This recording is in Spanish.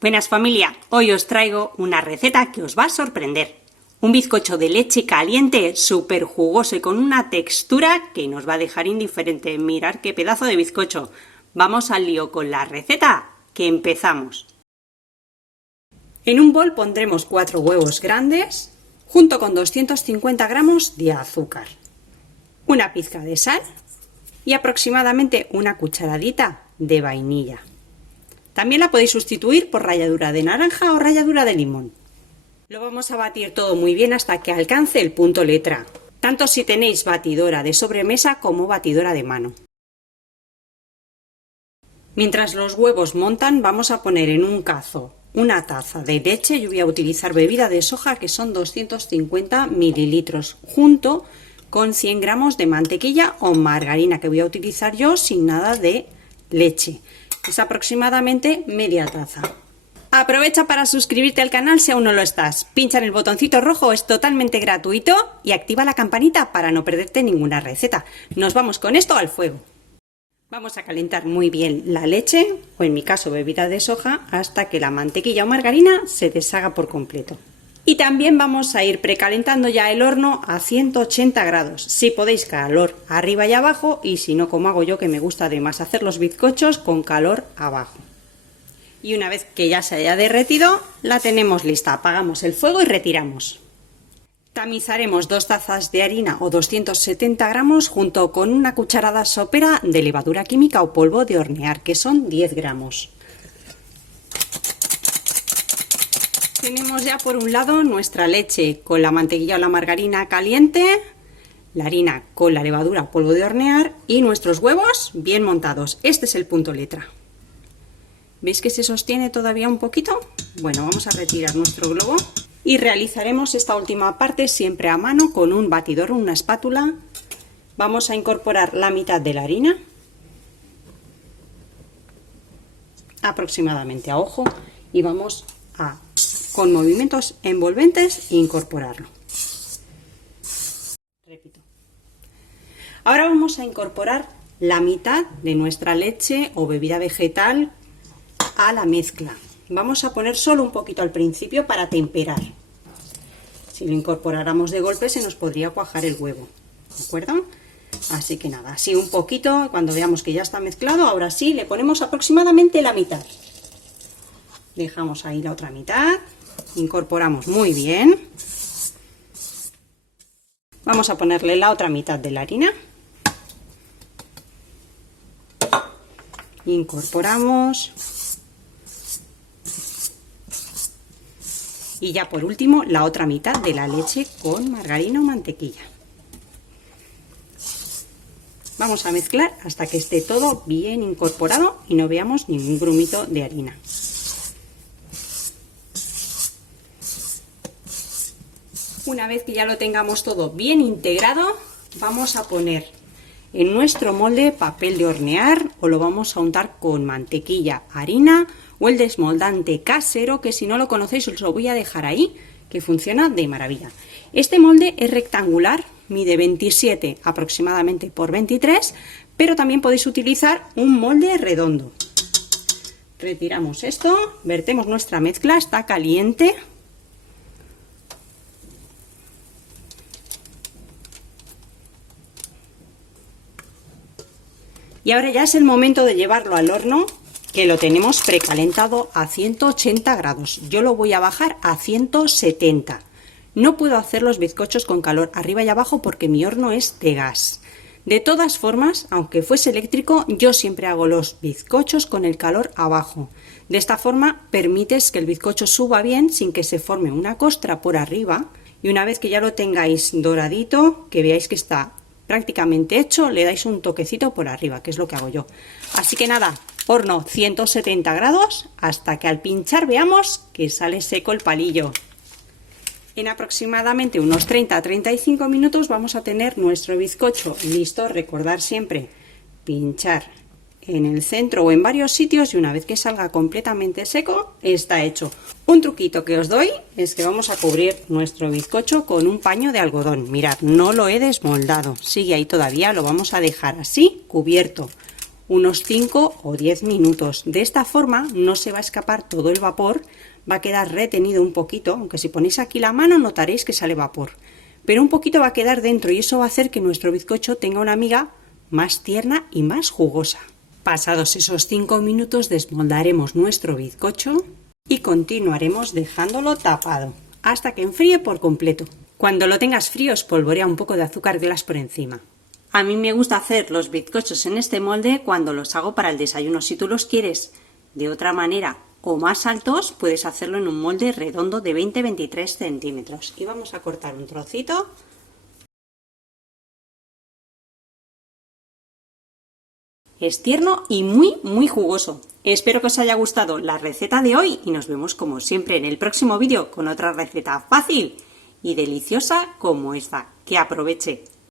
Buenas familia, hoy os traigo una receta que os va a sorprender. Un bizcocho de leche caliente súper jugoso y con una textura que nos va a dejar indiferente. Mirad qué pedazo de bizcocho. Vamos al lío con la receta, que empezamos. En un bol pondremos 4 huevos grandes junto con 250 gramos de azúcar, una pizca de sal y aproximadamente una cucharadita de vainilla. También la podéis sustituir por ralladura de naranja o ralladura de limón. Lo vamos a batir todo muy bien hasta que alcance el punto letra, tanto si tenéis batidora de sobremesa como batidora de mano. Mientras los huevos montan, vamos a poner en un cazo una taza de leche. Yo voy a utilizar bebida de soja, que son 250 mililitros, junto con 100 gramos de mantequilla o margarina, que voy a utilizar yo sin nada de leche. Es aproximadamente media taza. Aprovecha para suscribirte al canal si aún no lo estás. Pincha en el botoncito rojo, es totalmente gratuito, y activa la campanita para no perderte ninguna receta. Nos vamos con esto al fuego. Vamos a calentar muy bien la leche, o en mi caso bebida de soja, hasta que la mantequilla o margarina se deshaga por completo. Y también vamos a ir precalentando ya el horno a 180 grados. Si podéis, calor arriba y abajo, y si no, como hago yo, que me gusta además hacer los bizcochos con calor abajo. Y una vez que ya se haya derretido, la tenemos lista. Apagamos el fuego y retiramos. Tamizaremos 2 tazas de harina o 270 gramos junto con una cucharada sopera de levadura química o polvo de hornear, que son 10 gramos. Tenemos ya por un lado nuestra leche con la mantequilla o la margarina caliente, la harina con la levadura o polvo de hornear y nuestros huevos bien montados. Este es el punto letra. ¿Veis que se sostiene todavía un poquito? Bueno, vamos a retirar nuestro globo y realizaremos esta última parte siempre a mano con un batidor o una espátula. Vamos a incorporar la mitad de la harina, aproximadamente a ojo, y vamos a, con movimientos envolventes, incorporarlo. Repito. Ahora vamos a incorporar la mitad de nuestra leche o bebida vegetal a la mezcla. Vamos a poner solo un poquito al principio para temperar. Si lo incorporáramos de golpe se nos podría cuajar el huevo, ¿de acuerdo? Así que nada, así un poquito. Cuando veamos que ya está mezclado, ahora sí le ponemos aproximadamente la mitad. Dejamos ahí la otra mitad, incorporamos muy bien. Vamos a ponerle la otra mitad de la harina. Incorporamos. Y ya por último la otra mitad de la leche con margarina o mantequilla. Vamos a mezclar hasta que esté todo bien incorporado y no veamos ningún grumito de harina. Una vez que ya lo tengamos todo bien integrado, vamos a poner en nuestro molde papel de hornear, o lo vamos a untar con mantequilla, harina o el desmoldante casero, que si no lo conocéis os lo voy a dejar ahí, que funciona de maravilla. Este molde es rectangular, mide 27 aproximadamente por 23, pero también podéis utilizar un molde redondo. Retiramos esto, vertemos nuestra mezcla, está caliente. Y ahora ya es el momento de llevarlo al horno, que lo tenemos precalentado a 180 grados. Yo lo voy a bajar a 170. No puedo hacer los bizcochos con calor arriba y abajo porque mi horno es de gas. De todas formas, aunque fuese eléctrico, yo siempre hago los bizcochos con el calor abajo. De esta forma permites que el bizcocho suba bien sin que se forme una costra por arriba. Y una vez que ya lo tengáis doradito, que veáis que está prácticamente hecho, le dais un toquecito por arriba, que es lo que hago yo. Así que nada, horno 170 grados hasta que al pinchar veamos que sale seco el palillo. En aproximadamente unos 30 a 35 minutos vamos a tener nuestro bizcocho listo. Recordar siempre pinchar en el centro o en varios sitios, y una vez que salga completamente seco está hecho. Un truquito que os doy es que vamos a cubrir nuestro bizcocho con un paño de algodón. Mirad, no lo he desmoldado, sigue ahí todavía, lo vamos a dejar así cubierto. unos 5 o 10 minutos. De esta forma no se va a escapar todo el vapor, va a quedar retenido un poquito, aunque si ponéis aquí la mano notaréis que sale vapor, pero un poquito va a quedar dentro y eso va a hacer que nuestro bizcocho tenga una miga más tierna y más jugosa. Pasados esos 5 minutos desmoldaremos nuestro bizcocho y continuaremos dejándolo tapado hasta que enfríe por completo. Cuando lo tengas frío espolvorea un poco de azúcar glass por encima. A mí me gusta hacer los bizcochos en este molde cuando los hago para el desayuno. Si tú los quieres de otra manera o más altos, puedes hacerlo en un molde redondo de 20-23 centímetros. Y vamos a cortar un trocito. Es tierno y muy jugoso. Espero que os haya gustado la receta de hoy y nos vemos como siempre en el próximo vídeo con otra receta fácil y deliciosa como esta. ¡Que aproveche!